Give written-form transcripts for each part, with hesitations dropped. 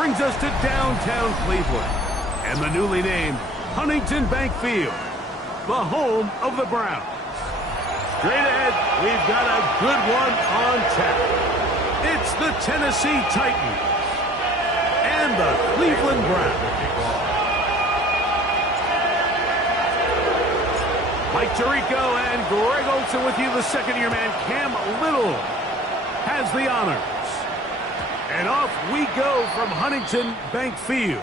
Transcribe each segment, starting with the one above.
brings us to downtown Cleveland and the newly named Huntington Bank Field, the home of the Browns. Straight ahead, we've got a good one on tap. It's the Tennessee Titans and the Cleveland Browns. Mike Tirico and Greg Olson with you. The second-year man, Cam Little, has the honors. And off we go from Huntington Bank Field.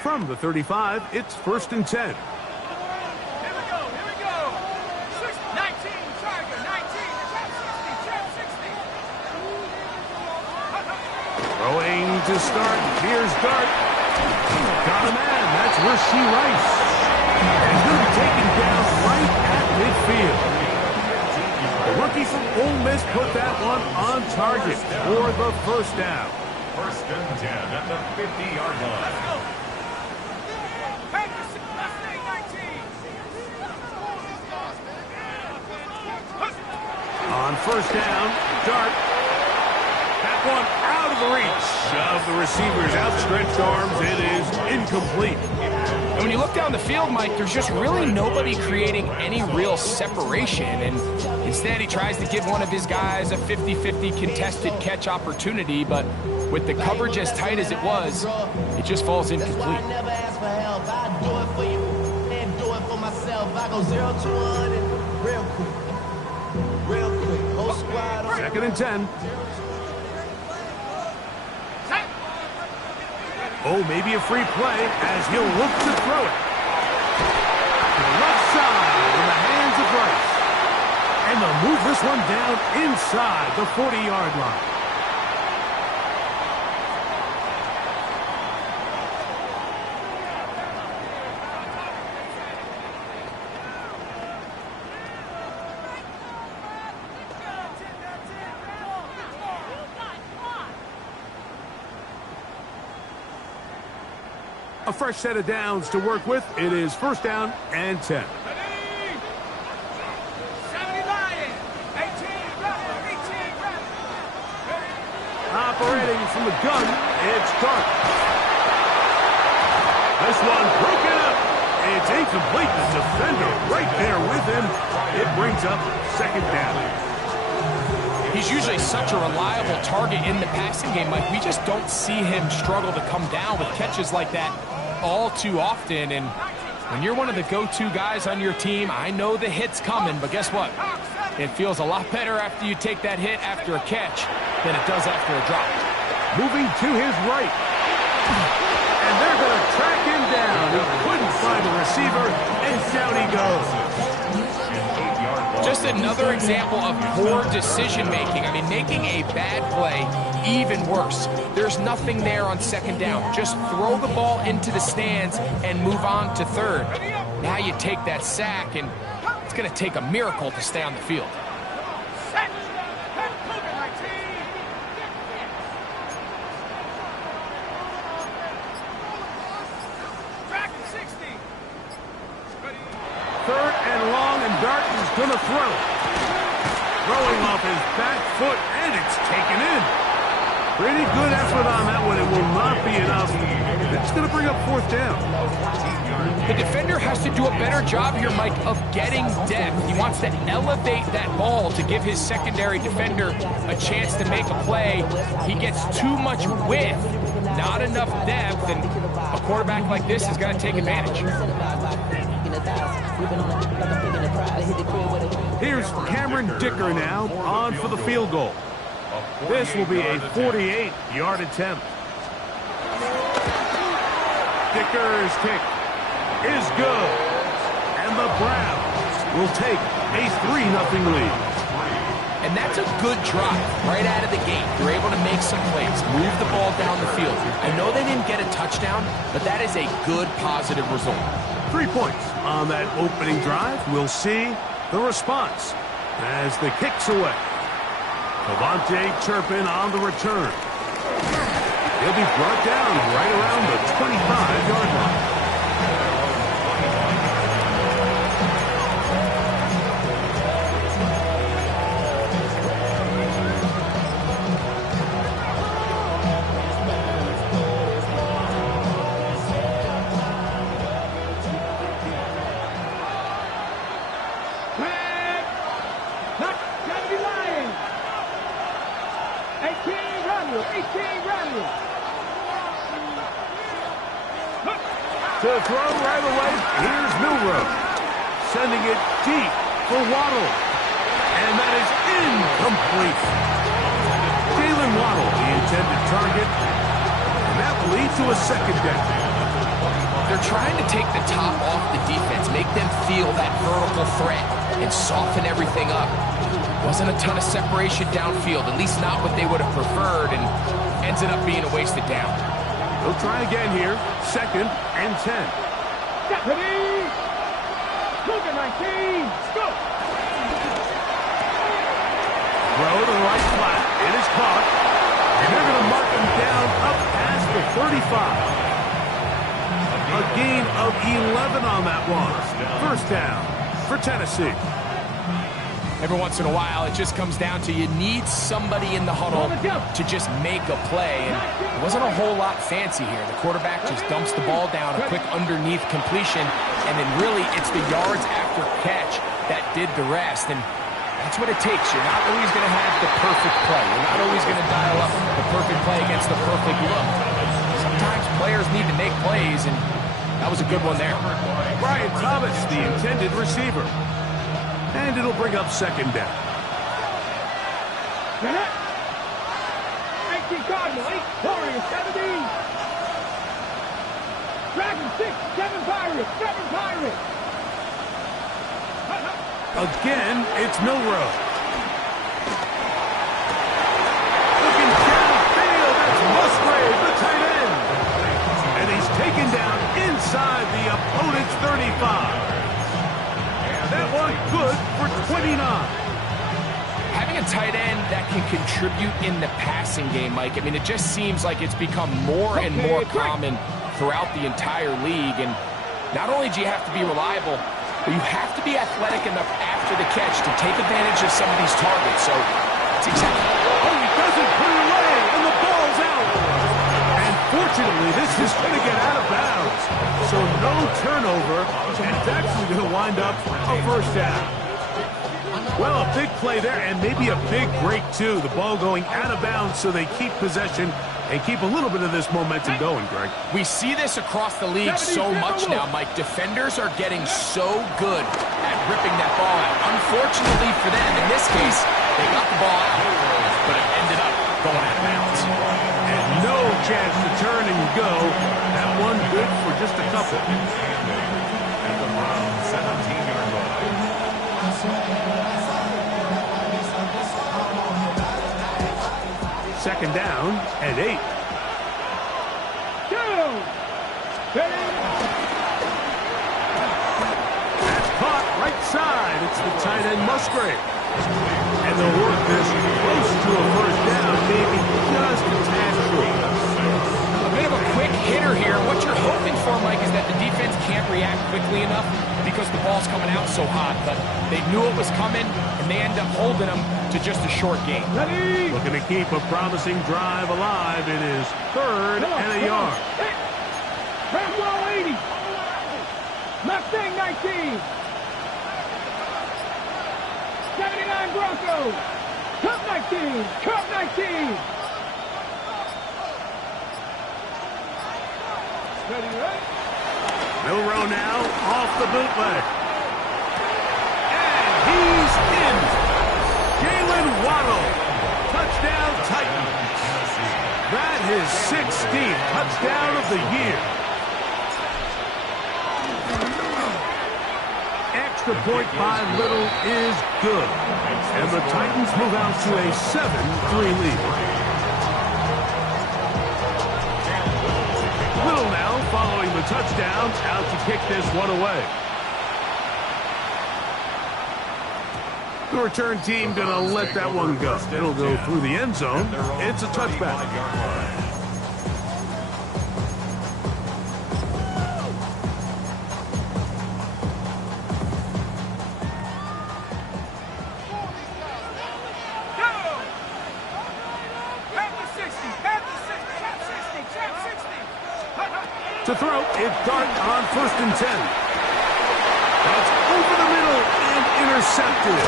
From the 35, it's 1st and 10. Here we go. 19, Tiger, 19, trap 60. Throwing to start, here's Dart. Got a man, that's Rasheed Rice. And he'll be taken down right at midfield. The rookie from Ole Miss put that one on target for the first down. 1st and 10 at the 50-yard line. On 1st down, Dart. That one out of the reach of the receiver's outstretched arms. It is incomplete. And when you look down the field, Mike, there's just really nobody creating any real separation. And instead, he tries to give one of his guys a 50-50 contested catch opportunity. But with the coverage as tight as it was, it just falls incomplete. Second and 10. Oh, maybe a free play as he'll look to throw it. To the left side in the hands of Rice. And they'll move this one down inside the 40-yard line. A fresh set of downs to work with. It is 1st down and 10. Operating from the gun, it's Dart. This one broken up. It's incomplete. The defender right there with him. It brings up 2nd down. He's usually such a reliable target in the passing game, Mike. We just don't see him struggle to come down with catches like that all too often. And when you're one of the go-to guys on your team, I know the hit's coming, but guess what? It feels a lot better after you take that hit after a catch than it does after a drop. Moving to his right. And they're going to track him down. He couldn't find a receiver, and down he goes. Just another example of poor decision-making. I mean, making a bad play even worse. There's nothing there on 2nd down. Just throw the ball into the stands and move on to 3rd. Now you take that sack, and it's going to take a miracle to stay on the field. Gonna throw. Throwing off his back foot, and it's taken in. Pretty good effort on that one. It will not be enough. It's going to bring up 4th down. The defender has to do a better job here, Mike, of getting depth. He wants to elevate that ball to give his secondary defender a chance to make a play. He gets too much width, not enough depth, and a quarterback like this is going to take advantage. Here's Cameron Dicker now on for the field goal. This will be a 48-yard attempt. Dicker's kick is good. And the Browns will take a 3-0 lead. And that's a good drive right out of the gate. You're able to make some plays, move the ball down the field. I know they didn't get a touchdown, but that is a good, positive result. 3 points on that opening drive. We'll see the response as the kick's away. Devontae Turpin on the return. He'll be brought down right around the 25-yard line. To throw right away, here's Milroe. Sending it deep for Waddle. And that is incomplete. Jalen Waddle, the intended target. And that will lead to a second down. They're trying to take the top off the defense, make them feel that vertical threat, and soften everything up. Wasn't a ton of separation downfield, at least not what they would have preferred, and ended up being a wasted down. They'll try again here. 2nd and 10. Deputy! Look at 19! Go! Throw to the right flat. It is caught. And they're going to mark him down up past the 35. A gain of 11 on that one. First down for Tennessee. Every once in a while, it just comes down to you need somebody in the huddle to just make a play. And it wasn't a whole lot fancy here. The quarterback just dumps the ball down, a quick underneath completion, and then really it's the yards after catch that did the rest. And that's what it takes. You're not always going to have the perfect play. You're not always going to dial up the perfect play against the perfect look. Sometimes players need to make plays, and that was a good one there. Brian Thomas, the intended receiver. And it'll bring up second down. 19 Cardinal, 8 Warriors, 17. Dragon 6, 7 Pirates, 7 Pirates. Again, it's Milroe. Looking downfield, that's Musgrave, the tight end. And he's taken down inside the opponent's 35. That one good for 29. Having a tight end that can contribute in the passing game, Mike, I mean, it just seems like it's become more and more common throughout the entire league. And not only do you have to be reliable, but you have to be athletic enough after the catch to take advantage of some of these targets. So it's exactly... Oh, he doesn't put it away, and the ball's out. And fortunately, this is going to get out of bounds. So no turnover, and it's actually going to wind up a first down. Well, a big play there, and maybe a big break, too. The ball going out of bounds so they keep possession and keep a little bit of this momentum going, Greg. We see this across the league so much now, Mike. Defenders are getting so good at ripping that ball out. Unfortunately for them, in this case, they got the ball out, but it ended up going out of bounds. And no chance to turn and go. That one good for just a couple. At the Browns 17-yard line. Second down and 8. That's caught right side. It's the tight end Musgrave. And they'll work this close to a first down, maybe just a tad short. A bit of a quick hitter here. What you're hoping for, Mike, is that the defense can't react quickly enough because the ball's coming out so hot. But they knew it was coming, and they end up holding them to just a short game. Looking to keep a promising drive alive. It is 3rd and a yard. Red wall 80. Mustang 19. 79 Broncos. Cup 19. Cup 19. Ready, right? Milroe now off the bootleg. And he's in. Jalen Waddle. Touchdown Titans. That is 16th touchdown of the year. Extra point by Little is good. And the Titans move out to a 7-3 lead. Little now following the touchdown, out to kick this one away. The return team going to let that one go. It'll go through the end zone. It's a touchback. To throw, it's Dart on 1st and 10. That's over the middle and intercepted.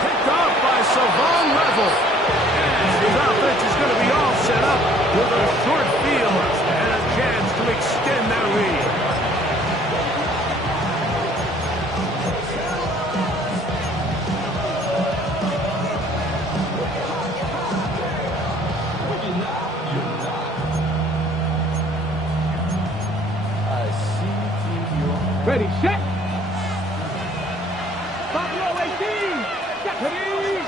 Picked off by Savon Level. And his offense is going to be all set up with a short field and a chance to extend their lead. Ready, set. Buffalo 18. Ready.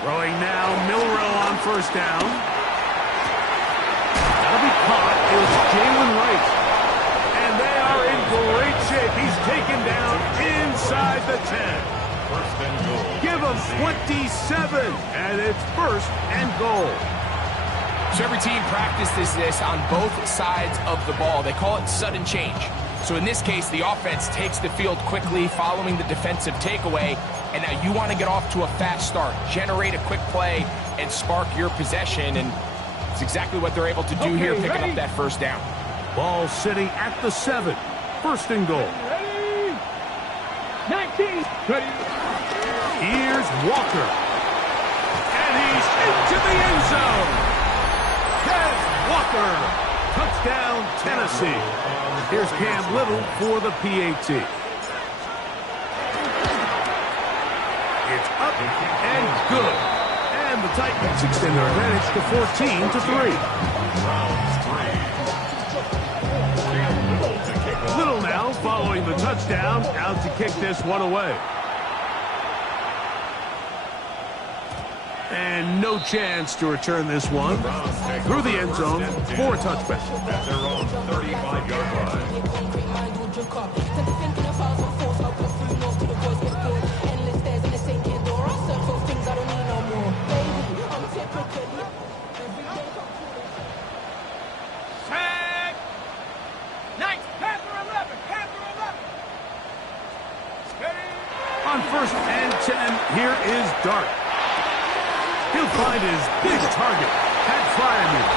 Throwing now, Milrow on 1st down. That'll be caught. It was Jalen Wright. And they are in great shape. He's taken down inside the 10. 1st and goal. Give him 27, and it's 1st and goal. So every team practices this on both sides of the ball. They call it sudden change. So in this case, the offense takes the field quickly following the defensive takeaway, and now you want to get off to a fast start, generate a quick play, and spark your possession, and it's exactly what they're able to do here, picking up that 1st down. Ball sitting at the 7, 1st and goal. Ready. 19. Ready. Here's Walker. And he's into the end zone. Des Walker. Touchdown, Tennessee. Here's Cam Little for the PAT. It's up and good. And the Titans extend their advantage to 14-3. Little now following the touchdown, out to kick this one away. And no chance to return this one through the end zone for a touchback. At their own 35-yard line. Sack. Nice. Panther 11. Panther 11. On 1st and 10, here is Dart. He'll find his big target, Pat Fryermuth.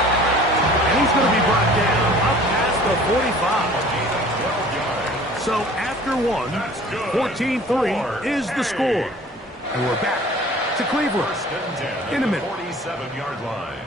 And he's going to be brought down up past the 45. So after one, 14-3 is the score. And we're back to Cleveland in a minute. 47-yard line.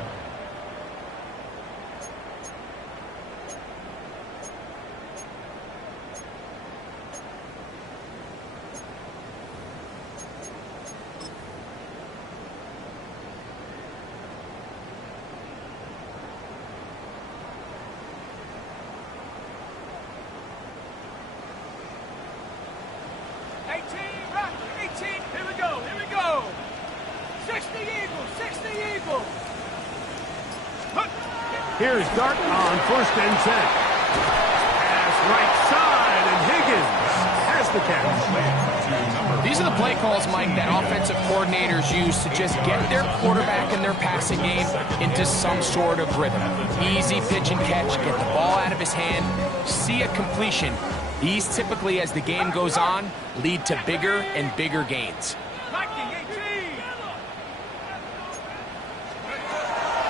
Here's Dart on 1st and 10. Pass right side, and Higgins has the catch. These are the play calls, Mike, that offensive coordinators use to just get their quarterback and their passing game into some sort of rhythm. Easy pitch and catch, get the ball out of his hand, see a completion. These typically, as the game goes on, lead to bigger and bigger gains.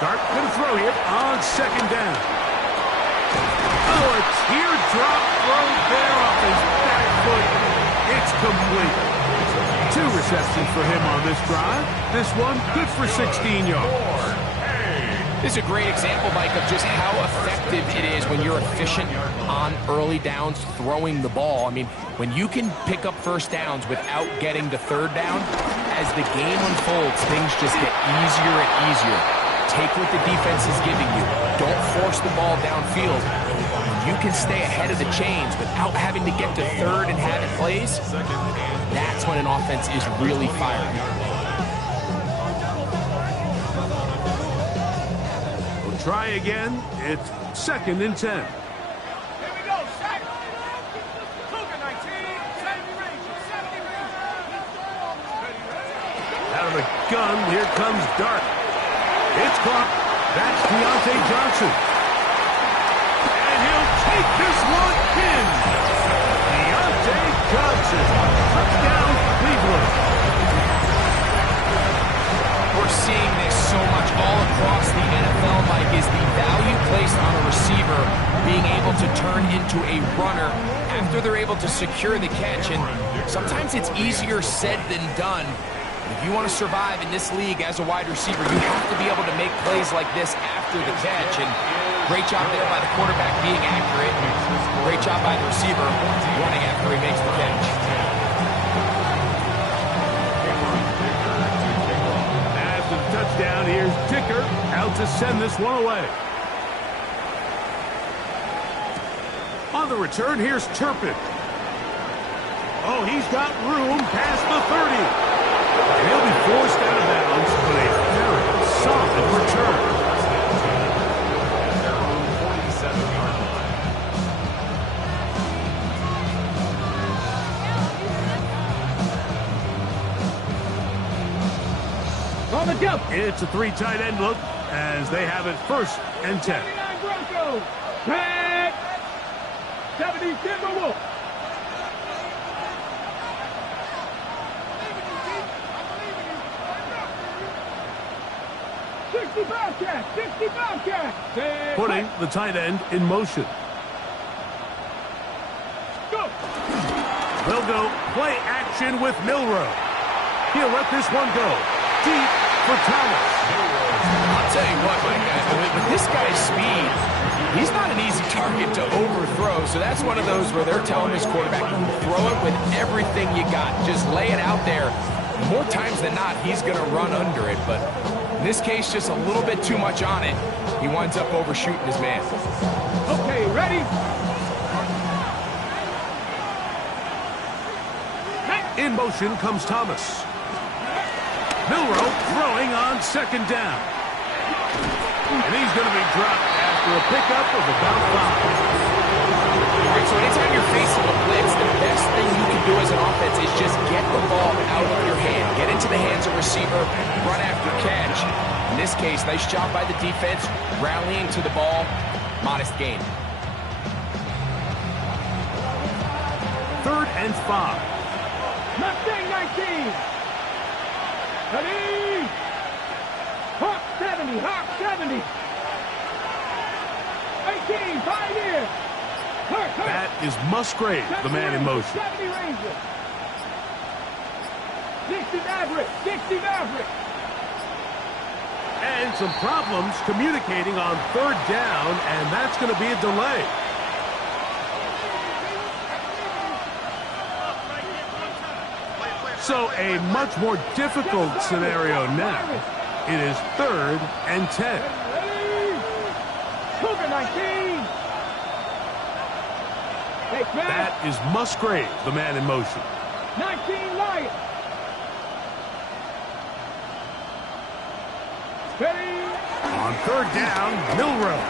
Dart going to throw here on 2nd down. Oh, a teardrop throw there off his back foot. It's complete. 2 receptions for him on this drive. This one good for 16 yards. This is a great example, Mike, of just how effective it is when you're efficient on early downs throwing the ball. I mean, when you can pick up 1st downs without getting the 3rd down, as the game unfolds, things just get easier and easier. Take what the defense is giving you. Don't force the ball downfield. You can stay ahead of the chains without having to get to 3rd and have it plays. That's when an offense is really firing. We'll try again. It's 2nd and 10. Here we go. Sack. Cougar 19. 70 range. 70 range. gun. Here comes Dart. It's caught. That's Deontay Johnson. And he'll take this one in. Deontay Johnson. Touchdown, Cleveland. We're seeing this so much all across the NFL, Mike, is the value placed on a receiver being able to turn into a runner after they're able to secure the catch. And sometimes it's easier said than done. If you want to survive in this league as a wide receiver, you have to be able to make plays like this after the catch. And great job there by the quarterback being accurate. And great job by the receiver running after he makes the catch. After the touchdown, here's Dicker out to send this one away. On the return, here's Turpin. Oh, he's got room past the 30. And he'll be forced out of bounds, but a very solid return. On the jump. It's a three tight end look as they have it 1st and 10. 79 Broncos. Tag. 70 Timberwolves. 60 Bobcat. 60 Bobcat. Putting the tight end in motion. Go. They'll go play action with Milroe. He'll let this one go. Deep for Thomas. I'll tell you what, Mike, with this guy's speed, he's not an easy target to overthrow. So that's one of those where they're telling his quarterback, throw it with everything you got. Just lay it out there. More times than not, he's going to run under it. But in this case, just a little bit too much on it. He winds up overshooting his man. Okay, ready? In motion comes Thomas. Milroe throwing on 2nd down. And he's going to be dropped after a pickup of about 5. All right, so anytime you're facing a blitz, the best thing you can do as an offense is just get the ball out of your hand. Get into the hands of receiver, run after catch. In this case, nice job by the defense, rallying to the ball, modest gain. 3rd and 5. Mustang 19. Ready? Hawk 70. Hawk 70. 18. Pioneer. Hurt. That is Musgrave, the man in motion. 70 Ranger. 60 Maverick. 60 Maverick. And some problems communicating on 3rd down, and that's going to be a delay. So a much more difficult scenario now. It is 3rd and 10. Cougar 19. That is Musgrave, the man in motion. 19 Lion. Ready. On 3rd down, Milroe.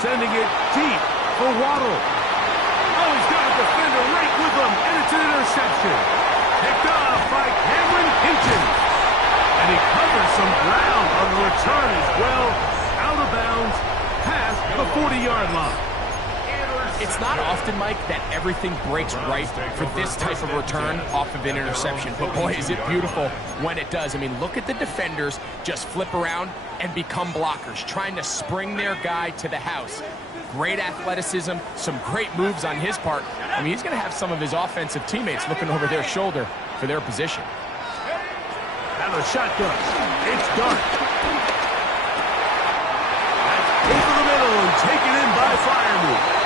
Sending it deep for Waddle. Oh, he's got a defender right with him, and it's an interception. Picked off by Cameron Hinton. And he covers some ground on the return as well. Out of bounds, past the 40-yard line. It's not often, Mike, that everything breaks right for this type of return off of an interception. But boy, is it beautiful when it does. I mean, look at the defenders just flip around and become blockers, trying to spring their guy to the house. Great athleticism, some great moves on his part. I mean, he's going to have some of his offensive teammates looking over their shoulder for their position. Now the shotgun. It's Dart. That's over the middle and taken in by Firemove.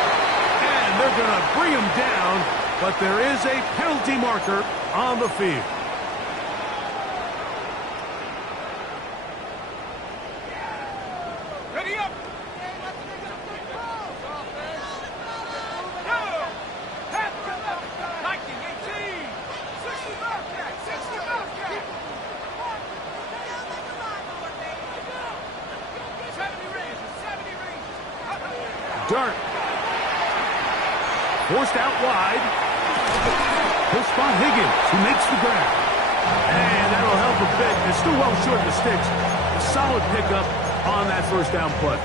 And they're going to bring him down, but there is a penalty marker on the field. Ready up. Dart. Forced out wide. He'll spot Higgins, who makes the grab. And that'll help a bit. It's still well short of the sticks. A solid pickup on that first down play.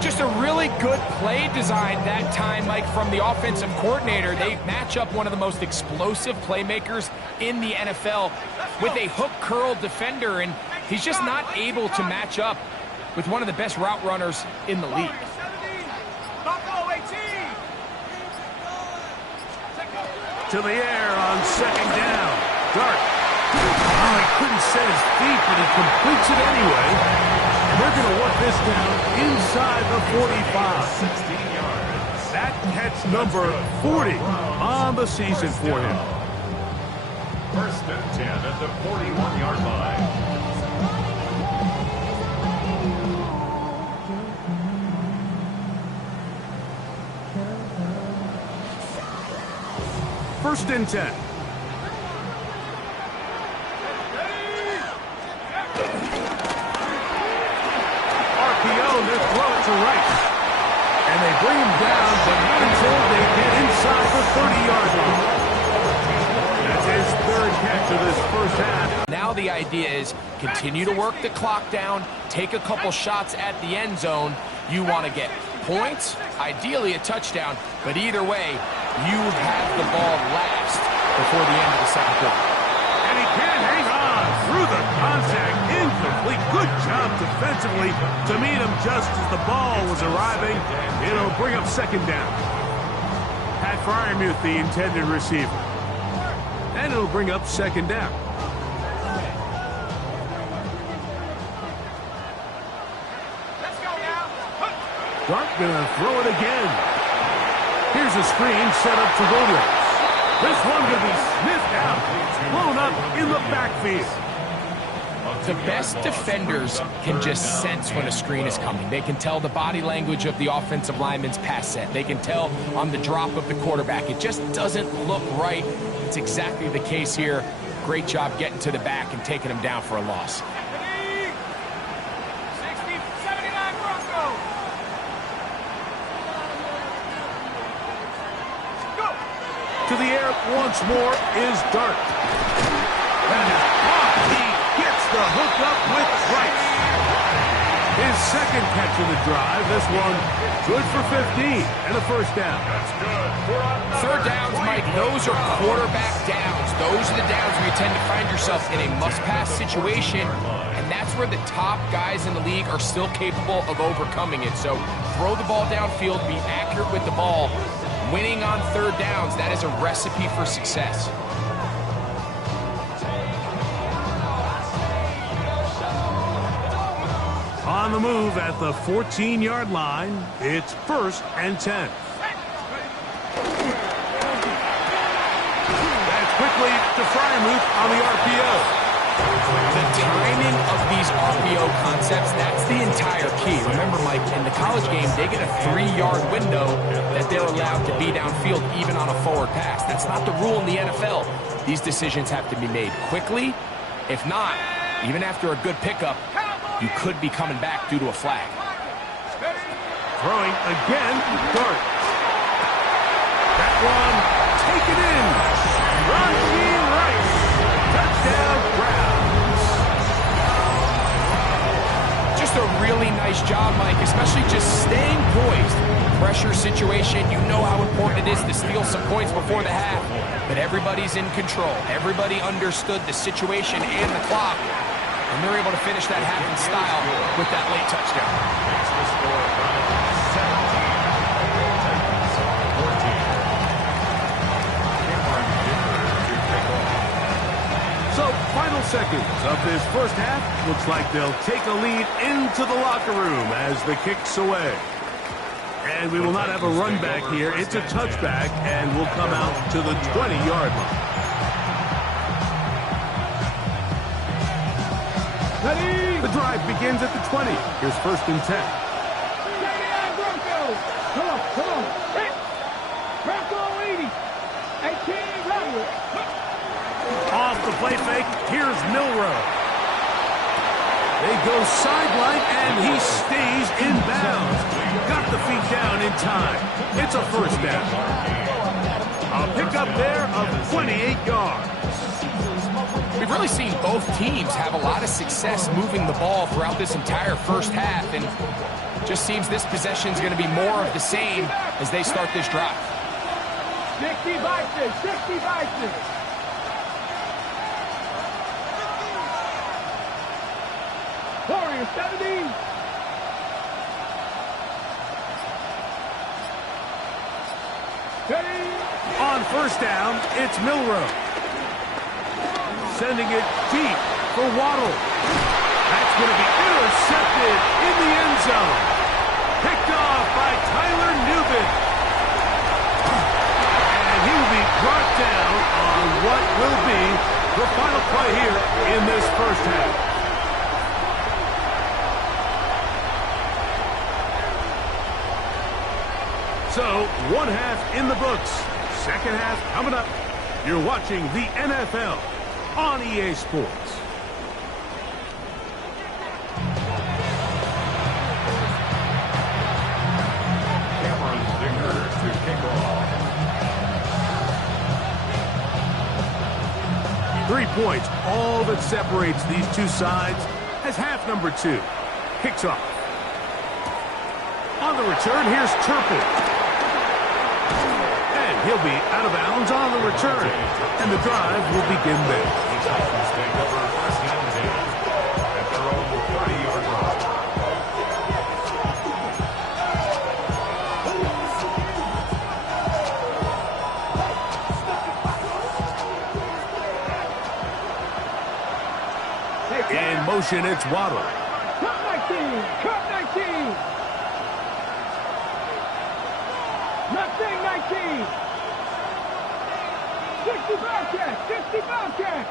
Just a really good play design that time, Mike, from the offensive coordinator. They match up one of the most explosive playmakers in the NFL with a hook curl defender, and he's just not able to match up with one of the best route runners in the league. To the air on second down. Dart. Oh, he couldn't set his feet, but he completes it anyway. They're going to work this down inside the 45. 16 yards. That catch number 40 on the season for him. First and 10 at the 41-yard line. First and 10. They're throwing to Rice. And they bring him down, but not until they get inside the 30-yard line. That's his third catch of this first half. Now the idea is continue to work the clock down, take a couple shots at the end zone. You want to get points, ideally a touchdown, but either way, you have the ball last before the end of the second quarter. And he can't hang on through the contact. Incomplete. Good job defensively to meet him just as the ball was arriving. It'll bring up second down. Pat Fryermuth, the intended receiver. And it'll bring up second down. Let's go now. Dart gonna throw it again. Here's a screen set up to Williams. This one gonna be sniffed out. Blown up in the backfield. The best defenders can just sense when a screen is coming. They can tell the body language of the offensive lineman's pass set. They can tell on the drop of the quarterback. It just doesn't look right. It's exactly the case here. Great job getting to the back and taking him down for a loss. 60, 79 Broncos. Go. To the air once more is Dart. That is blocked. He gets the hook up with Rice. His second catch of the drive. This one good for 15 and a first down. That's good. Third downs, Mike, those are quarterback downs. Those are the downs where you tend to find yourself in a must-pass situation, and that's where the top guys in the league are still capable of overcoming it. So throw the ball downfield, be accurate with the ball. Winning on third downs, that is a recipe for success. On the move at the 14-yard line, it's first and 10. That's quickly to Fryermuth on the RPO. The timing of these RPO concepts, that's the entire key. Remember, Mike, in the college game, they get a 3-yard window that they're allowed to be downfield even on a forward pass. That's not the rule in the NFL. These decisions have to be made quickly. If not, even after a good pickup, you could be coming back due to a flag. Throwing again, Dart. That one taken in. Raheem Rice. Touchdown, Browns. Just a really nice job, Mike, especially just staying poised. Pressure situation, you know how important it is to steal some points before the half, but everybody's in control. Everybody understood the situation and the clock. And they're able to finish that half in style with that late touchdown. Makes the score from 17 14. So, final seconds of this first half. Looks like they'll take a lead into the locker room as the kick's away. And we will not have a run back here. It's a touchback, and we'll come out to the 20-yard line. The drive begins at the 20. Here's first and 10. Broncos. Come on, come on. Hey. Bronco 80. Hey, King Robert. Off the play fake, here's Milrow. They go sideline, and he stays in bounds. Got the feet down in time. It's a first down. A pickup there of 28 yards. we've really seen both teams have a lot of success moving the ball throughout this entire first half, and just seems this possession is going to be more of the same as they start this drive. 60 boxes, 60 boxes. Warrior 70. On first down, it's Milroe. Sending it deep for Waddle. That's going to be intercepted in the end zone. Picked off by Tyler Newman. And he will be brought down on what will be the final play here in this first half. So, one half in the books. Second half coming up. You're watching the NFL on EA Sports. Cameron Dinger to kick off. 3 points, all that separates these two sides as half number 2 kicks off. On the return, here's Turpin. And he'll be out of bounds on the return. And the drive will begin there. Titans take over first and 10 at their own 30-yard line. In motion, it's Waddle. Cut 19, cut 19. Nothing 19. 60 Bobcat, 60 Bobcat.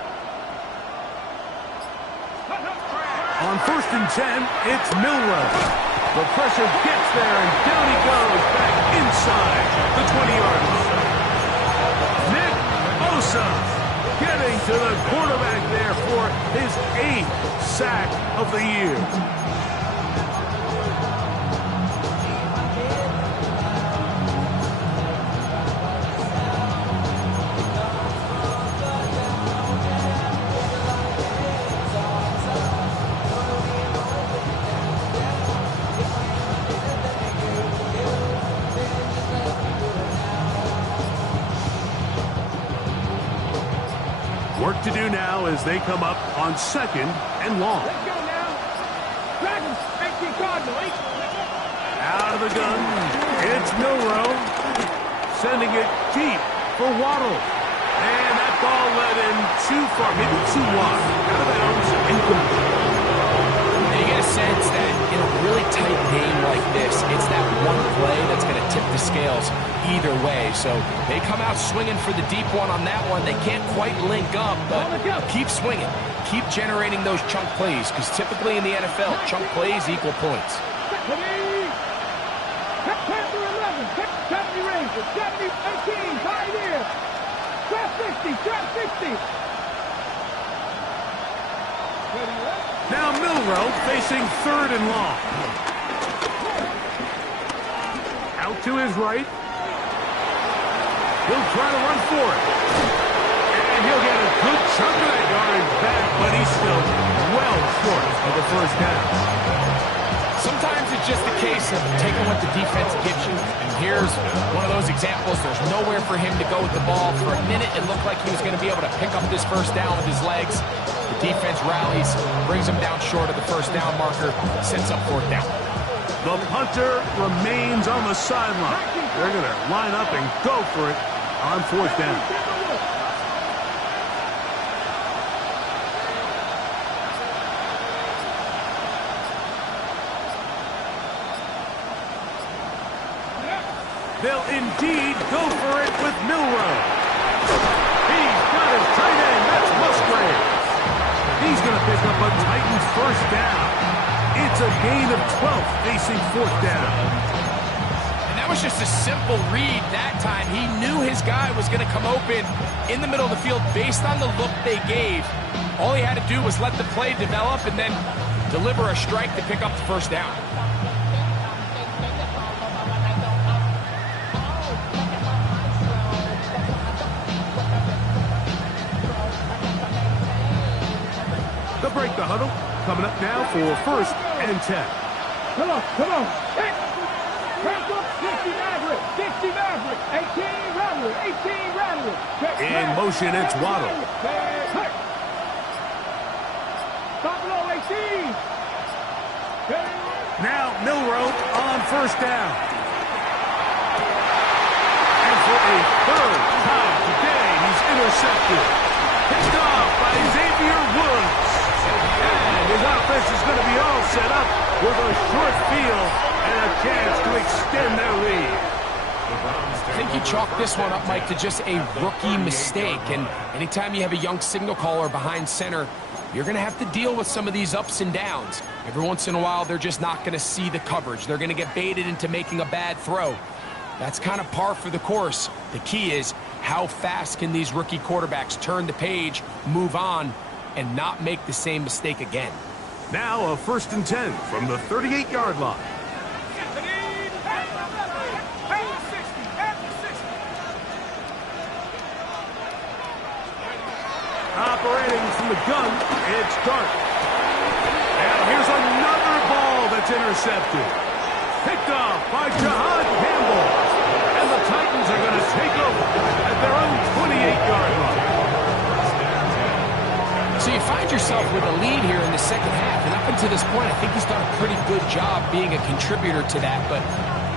On first and 10, it's Milroe. The pressure gets there, and down he goes back inside the 20-yard line. Nick Bosa getting to the quarterback there for his 8th sack of the year. Work to do now as they come up on second and long. Let's go now. Dragons, 18 Cardinals. Out of the gun, it's Milroe. Sending it deep for Waddle. And that ball led in too far, maybe too wide. Out of bounds, incomplete. And you get a sense that in a really tight game like this, it's that one play that's going to tip the scales either way. So they come out swinging for the deep one on that one. They can't quite link up, but keep swinging. Keep generating those chunk plays, because typically in the NFL, chunk plays equal points. 70 Rangers, 70, 18, Pioneers. 1260, 1260. Now Milroe facing third and long. Out to his right. He'll try to run for it. And he'll get a good chunk of that yardage back, but he's still well short of the first down. Sometimes it's just a case of taking what the defense gives you. And here's one of those examples. There's nowhere for him to go with the ball. For a minute, it looked like he was going to be able to pick up this first down with his legs. The defense rallies, brings him down short of the first down marker, sets up fourth down. The punter remains on the sideline. They're going to line up and go for it on fourth down. They'll indeed go for it with Milroe. He's got his tight end. That's Musgrave. He's going to pick up a Titans first down. It's a gain of 12 facing fourth down. And that was just a simple read that time. He knew his guy was going to come open in the middle of the field based on the look they gave. All he had to do was let the play develop and then deliver a strike to pick up the first down. They'll break the huddle. Coming up now for 1st and 10. Come on, come on. Hit. Crank up 60 Maverick, 60 Maverick, 18 Rattler, 18 Rattler. In motion, it's Waddle. Stop below 18. Now Milroe on 1st down. And for a 3rd time today, he's intercepted. Picked off by Xavier Woods. And his offense is going to be all set up with a short field and a chance to extend their lead. I think you chalk this one up, Mike, to just a rookie mistake. And anytime you have a young signal caller behind center, you're going to have to deal with some of these ups and downs. Every once in a while, they're just not going to see the coverage. They're going to get baited into making a bad throw. That's kind of par for the course. The key is how fast can these rookie quarterbacks turn the page, move on, and not make the same mistake again. Now a 1st and 10 from the 38-yard line. Operating from the gun, it's Dart. And here's another ball that's intercepted. Picked off by Jahad Campbell. And the Titans are going to take over at their own 28-yard line. So you find yourself with a lead here in the 2nd half. And up until this point, I think he's done a pretty good job being a contributor to that. But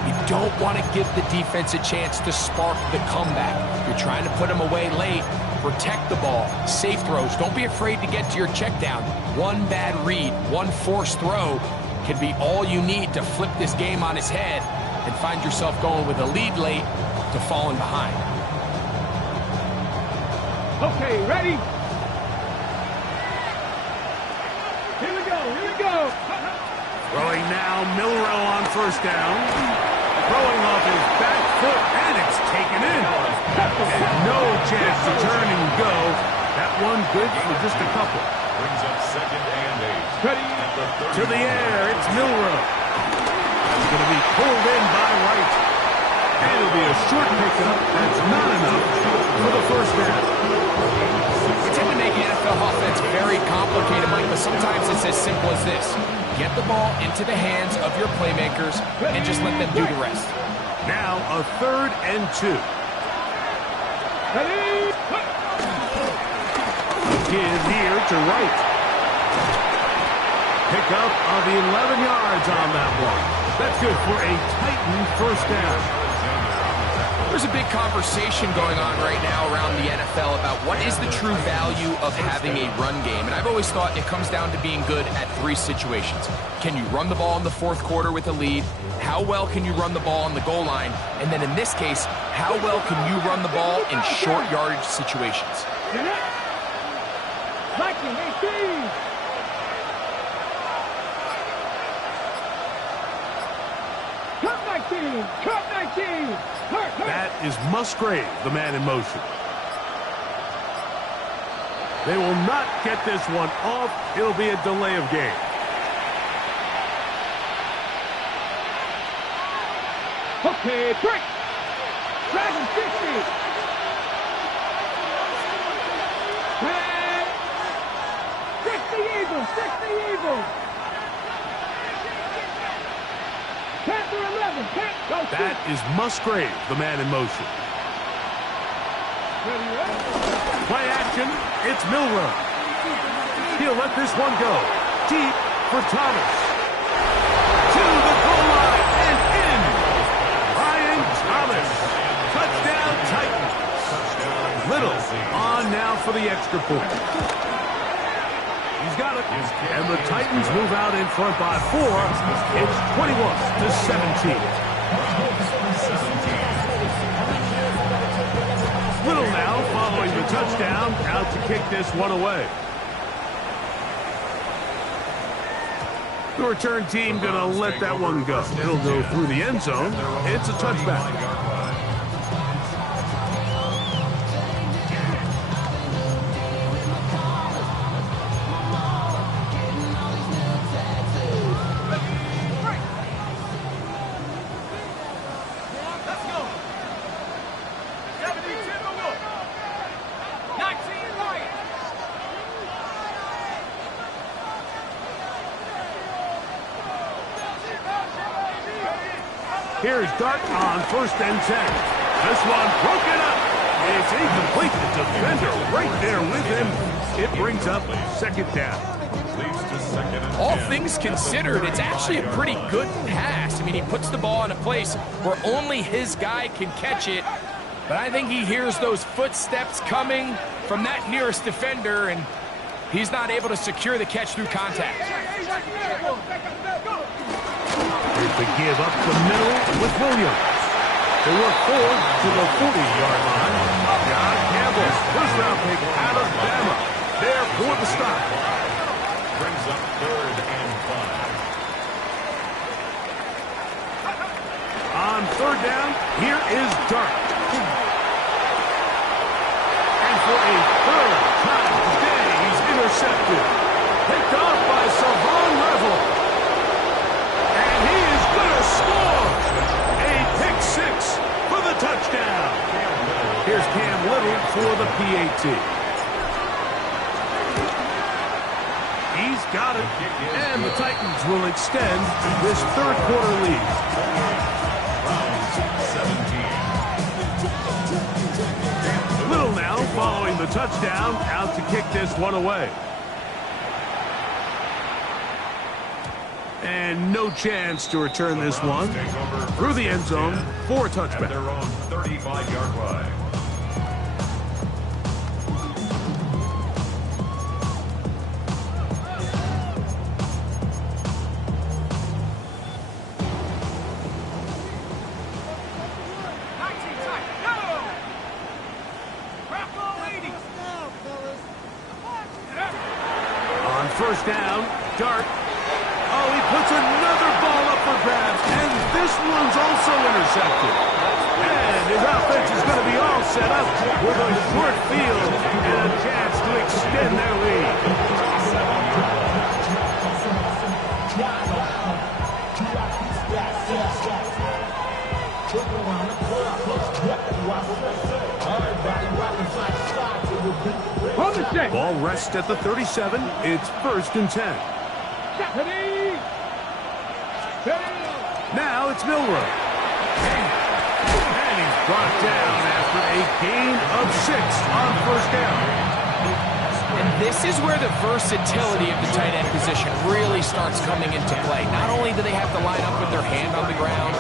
you don't want to give the defense a chance to spark the comeback. You're trying to put them away late. Protect the ball, safe throws. Don't be afraid to get to your check down. One bad read, one forced throw can be all you need to flip this game on its head and find yourself going with a lead late to falling behind. Okay, ready? Here we go, here we go. Throwing now, Milroe on 1st down. Throwing off his back foot, and it's taken in. And no chance to turn and go. That one good for just a couple. Brings up 2nd and 8. Ready? To the air, it's Milroe. He's going to be pulled in by Wright. And it'll be a short pickup. That's not enough for the 1st down. We tend to make NFL offense very complicated, Mike, but sometimes it's as simple as this. Get the ball into the hands of your playmakers and just let them do the rest. Now a 3rd and 2. Ready? Give here to Wright. Pick up of the 11 yards on that one. That's good for a Titan 1st down. There's a big conversation going on right now around the NFL about what is the true value of having a run game. And I've always thought it comes down to being good at 3 situations. Can you run the ball in the 4th quarter with a lead? How well can you run the ball on the goal line? And then in this case, how well can you run the ball in short yardage situations? Viking 18. Cut 19. Cut 19. That is Musgrave, the man in motion. They will not get this one off. It'll be a delay of game. Okay, break. Dragon 50. And 60 Eagles, 60 Eagles. Panther 11, Panther. That is Musgrave, the man in motion. Play action, it's Milroe. He'll let this one go. Deep for Thomas. To the goal line and in. Ryan Thomas. Touchdown Titans. Little on now for the extra point. He's got it. And the Titans move out in front by 4. It's 21-17. Little now following the touchdown, out to kick this one away. The return team going to let that one go. It'll go through the end zone. It's a touchback. Here's Dart on 1st and 10. This one broken up. It's incomplete. The defender right there with him. It brings up 2nd down. All things considered, it's actually a pretty good pass. I mean, he puts the ball in a place where only his guy can catch it. But I think he hears those footsteps coming from that nearest defender, and he's not able to secure the catch through contact. Here's the give up the middle with Williams. They work forward to the 40-yard line. John Campbell, first-round pick out of Bama. There for the stop. Brings up 3rd and 5. On 3rd down, here is Dart. And for a 3rd time today, he's intercepted. Picked off by Savon Revel. And he is going to score. A pick 6 for the touchdown. Here's Cam Little for the PAT. He's got it. And the Titans will extend this 3rd quarter lead. 17. Little now following the touchdown, out to kick this one away. And no chance to return this one through the end zone for a touchback. At their own 35-yard line. On 1st down, Dart. Oh, he puts another ball up for grabs, and this one's also intercepted. And his offense is going to be all set up with a short field and a chance to extend their lead. On the check. Ball rests at the 37. It's 1st and 10. Ready. Now it's Milroe. And he's brought down after a gain of 6 on 1st down. And this is where the versatility of the tight end position really starts coming into play. Not only do they have to line up with their hand on the ground,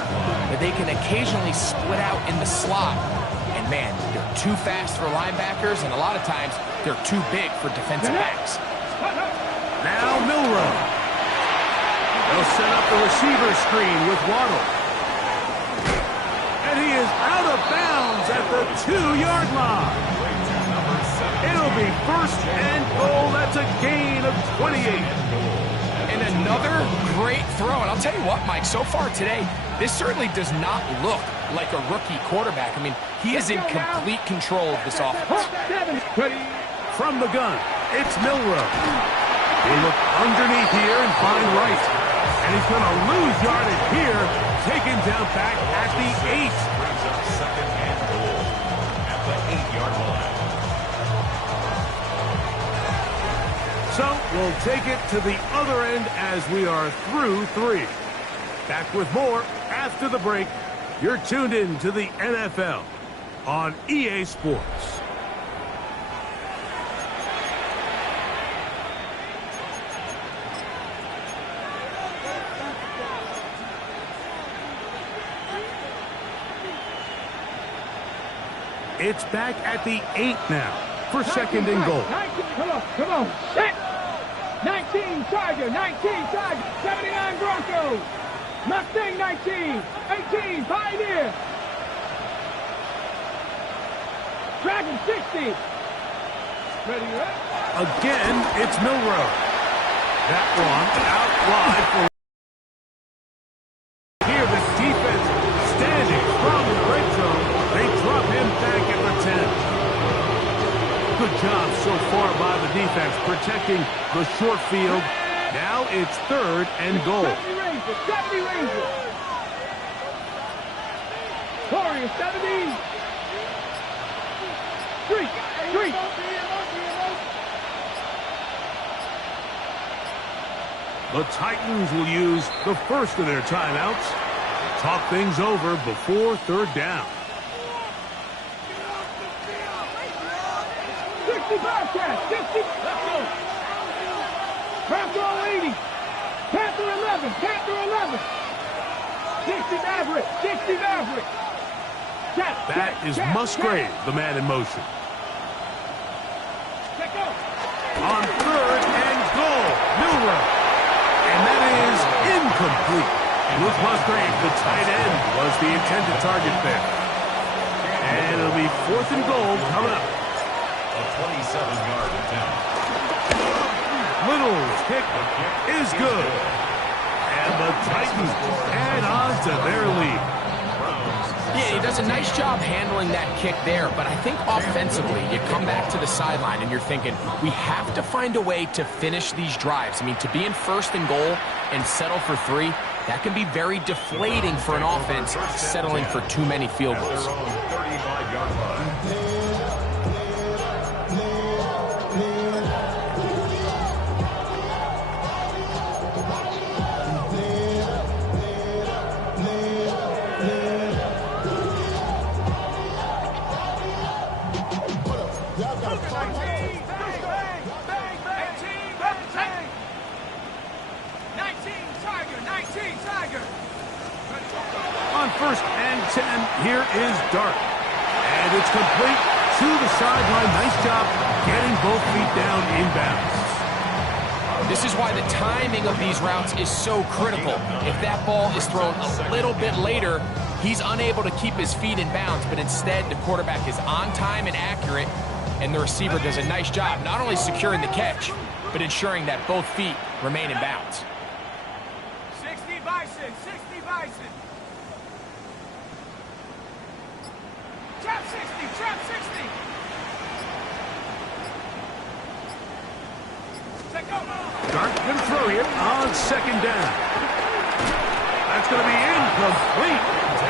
but they can occasionally split out in the slot. And man, they're too fast for linebackers, and a lot of times they're too big for defensive backs. Now Milroe. They'll set up the receiver screen with Waddle. And he is out of bounds at the 2-yard line. It'll be 1st and goal. That's a gain of 28. And another great throw. And I'll tell you what, Mike, so far today, this certainly does not look like a rookie quarterback. I mean, he is in complete control of this offense. From the gun, it's Milroe. They look underneath here and find Wright. And he's going to lose yardage here, taken down back at the 8. Brings up 2nd and goal at the 8-yard line. So we'll take it to the other end as we are through 3. Back with more after the break. You're tuned in to the NFL on EA Sports. It's back at the 8 now for 2nd and goal. 19, come on, set. 19 Tiger, 19 Tiger, 79 Broncos. Mustang 19, 18 Pioneer. Dragon 60. Ready, right? Again, it's Milroe. That one out wide for here. The defense standing strong in the red zone. They drop him back at the 10. Good job so far by the defense protecting the short field. Now it's 3rd and goal. 70 Rangers. Warriors 70. Street. The Titans will use the first of their timeouts. talk things over before third down. 65 catch, 60. Let's go. Panther 80. Panther 11. Panther 11. 60 Maverick. 60 Maverick. That is Musgrave, the man in motion. On third and goal, Milrow. And that is incomplete. Luke Musgrave, the tight end, was the intended target there. And it'll be 4th and goal coming up. A 27-yard attempt. Little's kick is good. And the Titans add on to their lead. Yeah, he does a nice job handling that kick there, but I think offensively, you come back to the sideline and you're thinking, we have to find a way to finish these drives. I mean, to be in 1st and goal and settle for 3, that can be very deflating for an offense settling for too many field goals. 35-yard line. On 1st and 10, here is Dart. And it's complete to the sideline. Nice job getting both feet down inbounds. This is why the timing of these routes is so critical. If that ball is thrown a little bit later, he's unable to keep his feet in bounds, but instead the quarterback is on time and accurate, and the receiver does a nice job not only securing the catch, but ensuring that both feet remain in bounds. 60 Bison, 60 Bison. Trap 60, trap 60. Dart can throw here on 2nd down. That's going to be incomplete.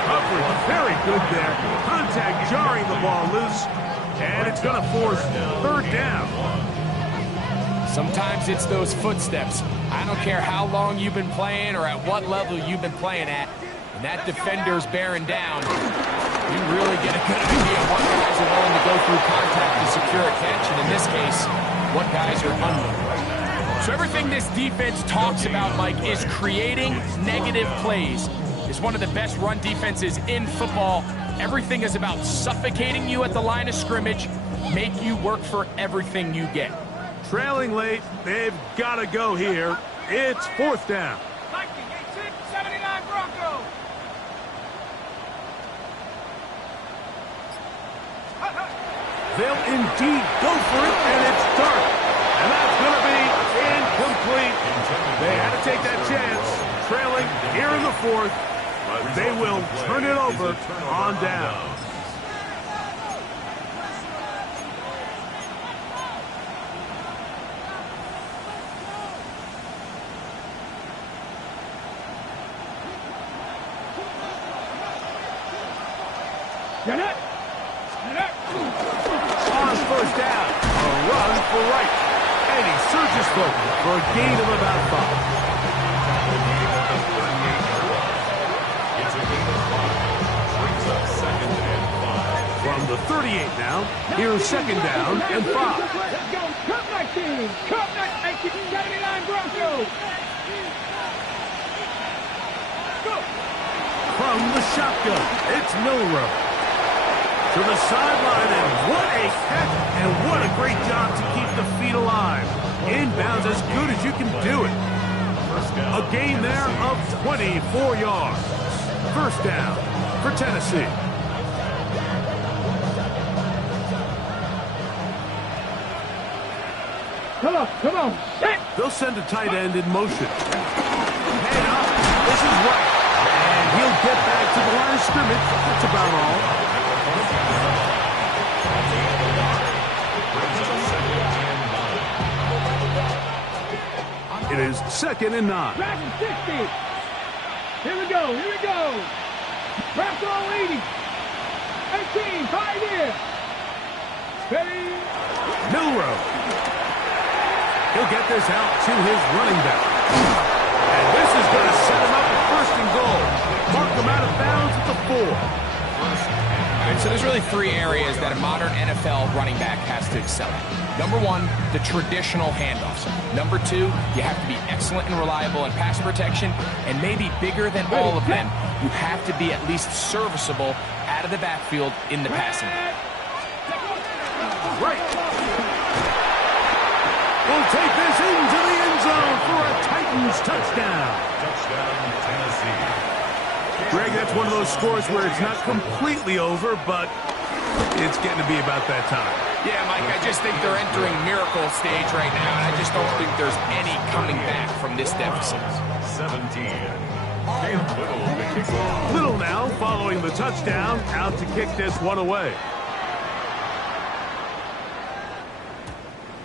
Coverage very good there. Contact jarring the ball loose. And it's going to force 3rd down. Sometimes it's those footsteps. I don't care how long you've been playing or at what level you've been playing at. When that defender's bearing down, you really get a good idea of what guys are willing to go through contact to secure a catch, and in this case, what guys are unwilling. So everything this defense talks about, Mike, is creating negative plays. It's one of the best run defenses in football. Everything is about suffocating you at the line of scrimmage, make you work for everything you get. Trailing late, they've got to go here. It's 4th down. 79 Broncos. They'll indeed go for it, and it's Dart. And that's going to be incomplete. They had to take that chance, trailing here in the 4th. But they will turn it over on down. On 1st down, a run for right. And he surges forward for a gain of about 5. It's a gain of 5. Brings up 2nd and 5. From the 38 now, here's 2nd down and 5. Let's go. Cup 19. Cup 19. 79 Broncos. Go. From the shotgun, it's Milrow. To the sideline, and what a catch, and what a great job to keep the feet alive. Inbounds as good as you can do it. A gain there of 24 yards. 1st down for Tennessee. Come on. Set. They'll send a tight end in motion. Head up. This is right. And he'll get back to the line of scrimmage. That's about all. It is 2nd and 9. Dragon 60. Here we go. Press all 80. 18, 5 in. Steady. Milrow. He'll get this out to his running back. And this is going to set him up at 1st and goal. Mark him out of right, so there's really 3 areas that a modern NFL running back has to excel at. Number 1, the traditional handoffs. Number 2, you have to be excellent and reliable in pass protection, and maybe bigger than all of them, you have to be at least serviceable out of the backfield in the passing game. Right. Will take this into the end zone for a Titans touchdown. Touchdown, Tennessee. Greg, that's one of those scores where it's not completely over, but it's getting to be about that time. Yeah, Mike, I just think they're entering miracle stage right now, and I just don't think there's any coming back from this deficit. 17. Caleb Little, the kickoff. Little now following the touchdown, out to kick this one away.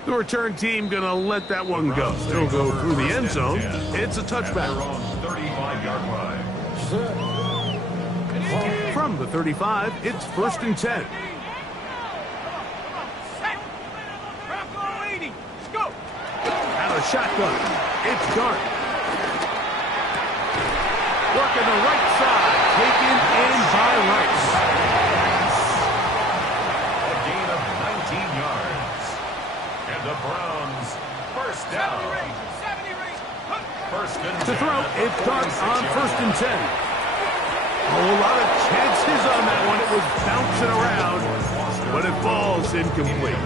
The return team going to let that one go. It'll go through the end zone. It's a touchback. 35-yard line. From the 35, it's 1st and 10. Out of shotgun, it's Dart. Working the right side, taken in by Rice. A gain of 19 yards. And the Browns, first down. First and 10. To throw, it's Dart on 1st and 10. A whole lot of chances on that one. It was bouncing around, but it falls incomplete.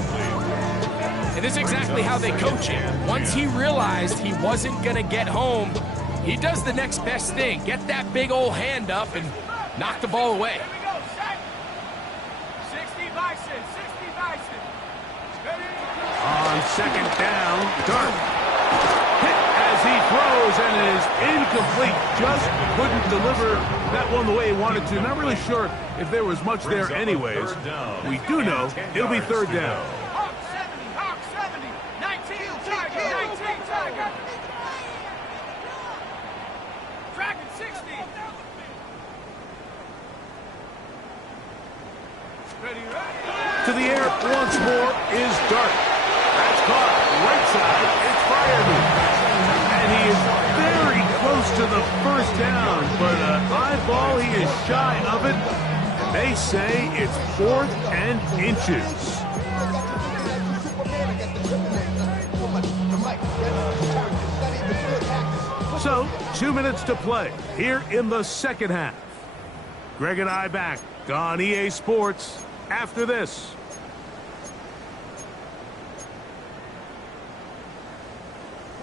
And this is exactly how they coach him. Once he realized he wasn't going to get home, he does the next best thing. Get that big old hand up and knock the ball away. 60 Bison, 60 Bison. On 2nd down, Dart. Hit as he throws, and it is incomplete. Just couldn't deliver that one the way he wanted to. Not really sure if there was much there anyways. We do know it'll be 3rd down. Hawk 70, 19 Tiger, 19 Tiger. Dragon 60. Ready. To the air once more is Dart. That's caught right side. It's fired. And he is very close to the 1st down, but an eyeball, he is shy of it. And they say it's 4th and inches. So, 2 minutes to play here in the 2nd half. Greg and I back on EA Sports after this.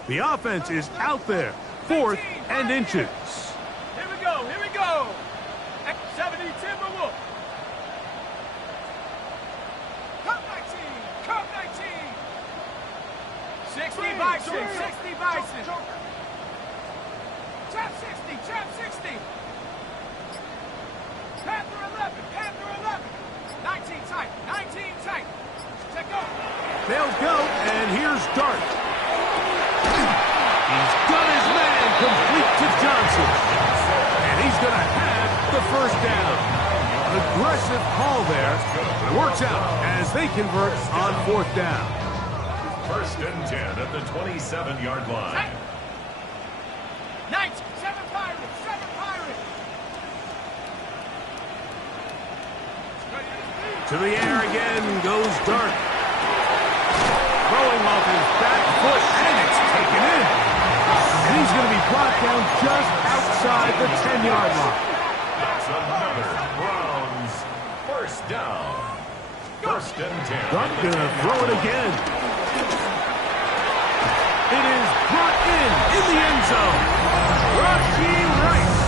The offense is out there, 4th and inches. Here we go, here we go. 70 Timberwolf. Cup 19, Cup 19. 60 Bison, 60 Bison. Trap 60, Trap 60. Panther 11, Panther 11. 19 tight, 19 tight. Check go. They'll go, and here's Dart. He's got his man complete to Johnson. And he's going to have the 1st down. Aggressive call there. It works out as they convert on 4th down. 1st and 10 at the 27-yard line. 9, 7 Pirates, 7 Pirates. To the air again goes Dart. Throwing off his back foot, and it's taken in. And he's going to be brought down just outside the 10-yard line. That's another Browns 1st down. 1st and 10. Dart going to throw it again. It is brought in the end zone. Rashee Rice.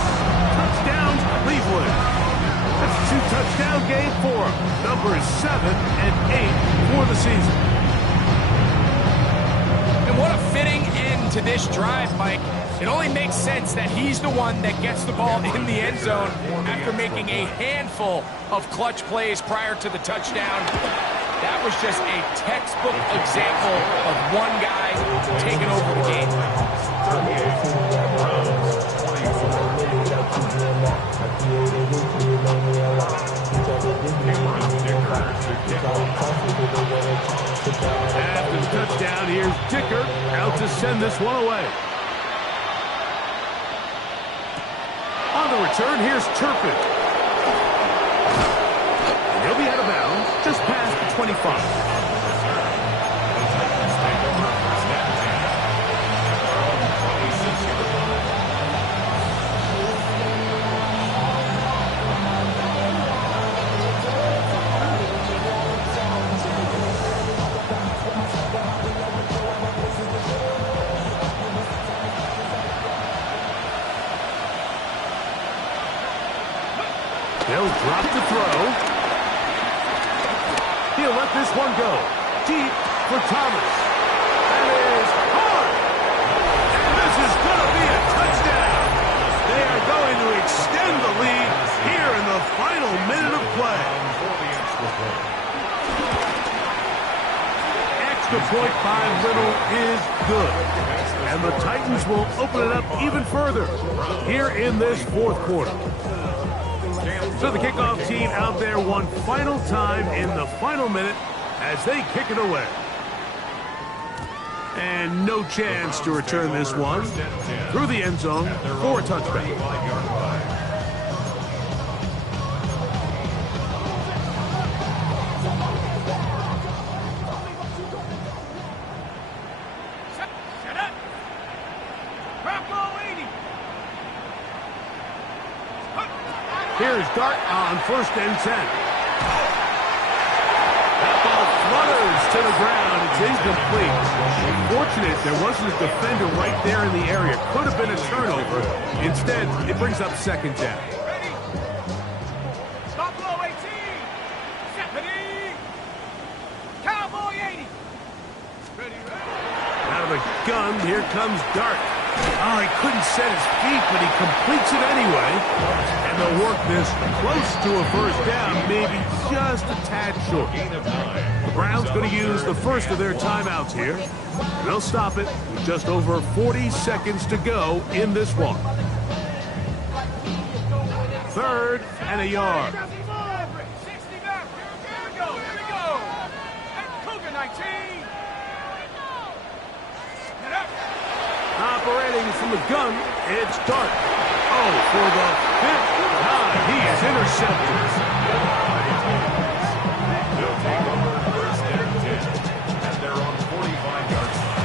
Touchdown, Cleveland. That's a 2-touchdown game for him. Numbers 7 and 8 for the season. And what a fitting end to this drive, Mike. It only makes sense that he's the one that gets the ball in the end zone after making a handful of clutch plays prior to the touchdown. That was just a textbook example of one guy taking over the game. After the touchdown, here's Dicker out to send this one away. On the return, here's Turpin. They'll be out of bounds just past the 25. The Titans take over first and 10. Their own 26-yard line. They'll drop the throw. He'll let this one go. Deep for Thomas. That is hard. And this is going to be a touchdown. They are going to extend the lead here in the final minute of play. For the extra point. Extra point by Little is good. And the Titans will open it up even further here in this fourth quarter. So the kickoff team out there one final time in the final minute as they kick it away. And no chance to return this one through the end zone for a touchback. Here's Dart on first and 10. That ball flutters to the ground. It's incomplete. Unfortunate there wasn't a defender right there in the area. Could have been a turnover. Instead, it brings up second down. Ready? Stop low 18. Stephanie. Cowboy 80. Ready, ready. Out of the gun, here comes Dart. Oh, he couldn't set his feet, but he completes it anyway. And they'll work this close to a first down, maybe just a tad short. The Browns going to use the first of their timeouts here. And they'll stop it with just over 40 seconds to go in this one. 3rd and a yard. 60 back. Here we go. Here we go. And Cougar 19. Get up. Operating from the gun, it's Dart. Oh, for the 5th time, he is intercepted. They'll take over first and 10. And they're on 45-yard line.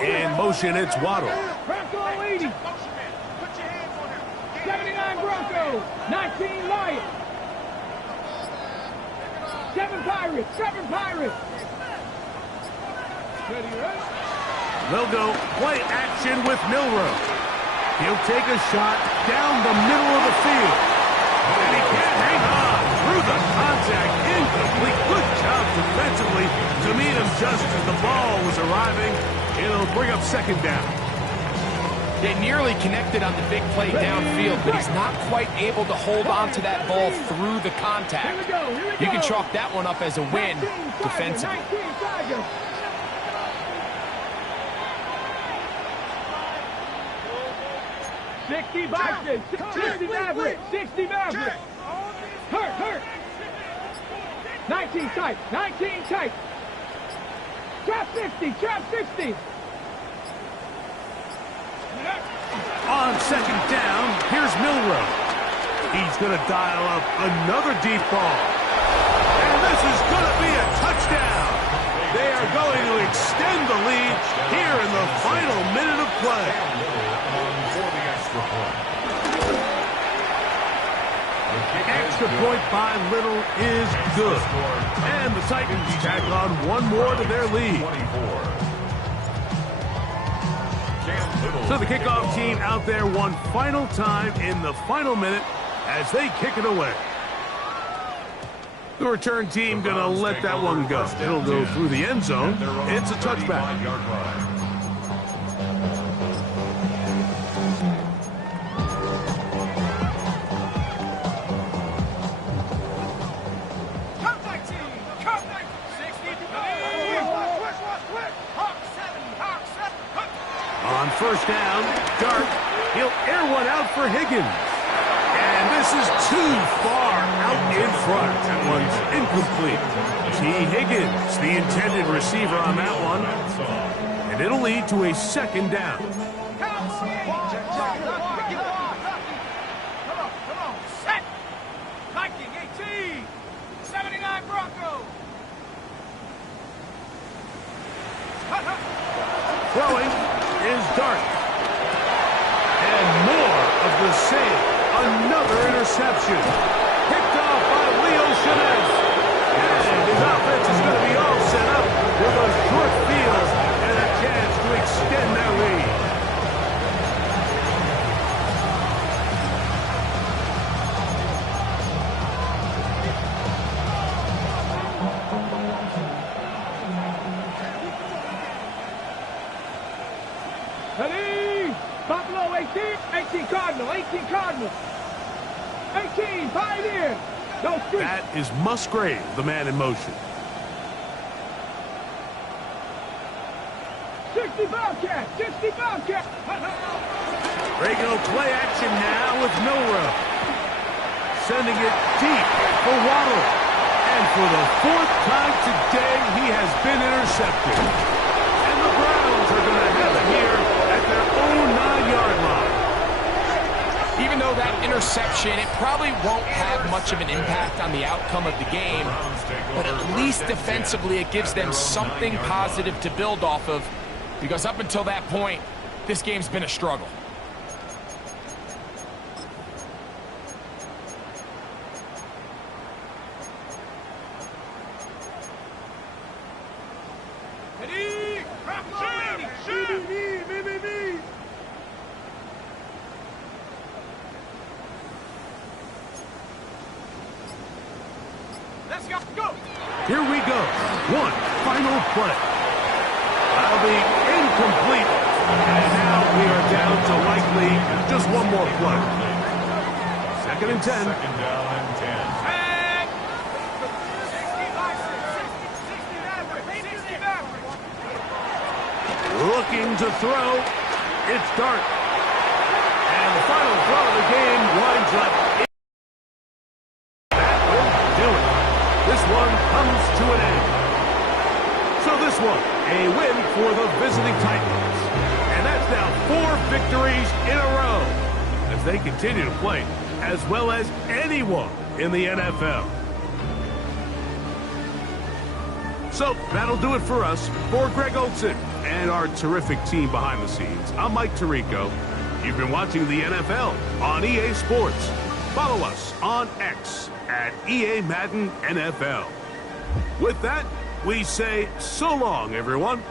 In motion, it's Waddle. Bronco 80. 79 Broncos. 19 Lions. 7 Pirates. 7 Pirates. Ready, ready? They'll go play action with Milrow. He'll take a shot down the middle of the field. And he can't hang on through the contact. Incomplete. Good job defensively to meet him just as the ball was arriving. It'll bring up second down. They nearly connected on the big play downfield, but he's not quite able to hold on to that ball through the contact. Here we go. Here we go. You can chalk that one up as a win defensively. 19 Tigers. $60 boxes. 60 Mavericks. 60 Mavericks. Hurt. 19 tight. 19 tight. Trap 60. Trap 60. On second down, here's Milrow. He's going to dial up another deep ball. And this is going to be a touchdown. They are going to extend the lead here in the final minute of play. For the extra point. Extra point by Little is good. And the Titans tack on one more to their lead. 24. So the kickoff team out there one final time in the final minute as they kick it away. The return team going to let that one go. It'll go through the end zone. It's a touchback. out for Higgins. And this is too far out in front. That one's incomplete. T. Higgins, the intended receiver on that one. And it'll lead to a second down. Come on, set. Viking 18, 79 Broncos. Throwing is Dart. And more of the same. Another interception. Picked off by Leo Chavez. And his offense is going to be all set up with a short field and a chance to extend their lead. Ready? Buffalo 18 Cardinal, 18 Cardinal. 18, Pioneer. No street. That is Musgrave, the man in motion. 60 Bobcat, 60 Bobcat. Regular play action now with Milrow. Sending it deep for Waddle. And for the fourth time today, he has been intercepted. And the Browns are going to have it here at their own 9-yard line. Even though that interception, it probably won't have much of an impact on the outcome of the game, but at least defensively it gives them something positive to build off of, because up until that point, this game's been a struggle. Let's go. Here we go. One final play. That'll be incomplete. And now we are down to likely just one more play. Second and 10. Second down and 10. Looking to throw. It's Dart. And the final throw of the game winds up. That will do it. This one comes to an end. So this one, a win for the visiting Titans. And that's now 4 victories in a row as they continue to play as well as anyone in the NFL. So that'll do it for us. For Greg Olson and our terrific team behind the scenes, I'm Mike Tirico. You've been watching the NFL on EA Sports. Follow us on X at EA Madden NFL. With that, we say so long, everyone.